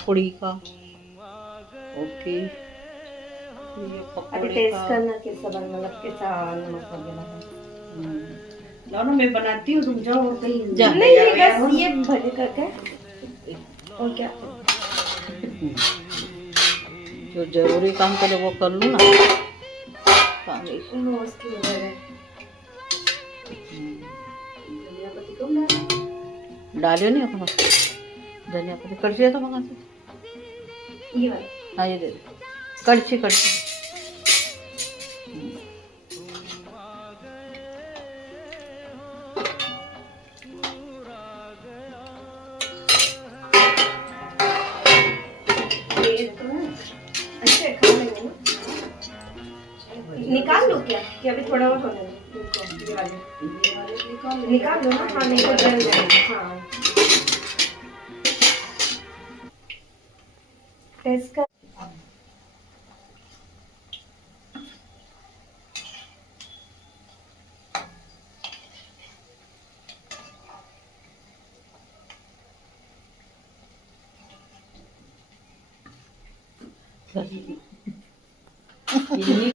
पकौड़ी का। ओके, ये अभी पकौड़े टेस्ट का। करना कैसा बन, मतलब कैसा नमक वगैरह है। जाओ ना, मैं बनाती हूँ, तुम जाओ और कहीं जा। नहीं तैयार नहीं, वैयार बस हो ये ना। भले करके और क्या। जो जरूरी काम करे वो कर लूँ ना। काम एक। उसकी वजह है। धनिया पत्ती कम डालें। डालियो नहीं अपना धनिया पत्ती। कड़छी है तो मंगा से। ये वाला हाँ ये दे दे। कड़छी कड़छी। ये तो है। अच्छे खा लेंगे ना। निकाल लो क्या, कि अभी थोड़ा और होने दो। देखो ये वाले निकाल लो ना। हाँ नहीं तो जल जाएगा। हाँ टेस्ट कर। बस।